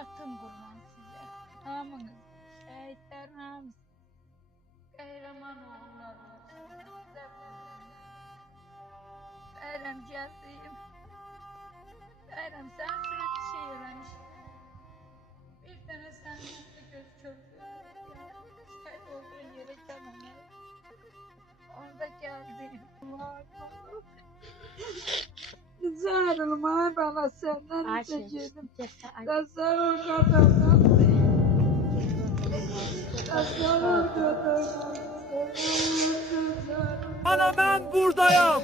Hayatım kurban size. Hamınız, şehitler hamısı. Kahraman oğullarımız. Bayram geldim. Bayram sen sürekli şey öğrenmiş. Bir tane sen mutlu göz çocuğu. Şehit olduğun yere gelmem. Orada geldim. Zarım ay bana senden çekildim. Tasarruf kadından. Tasarruf kadından. Ana ben buradayım.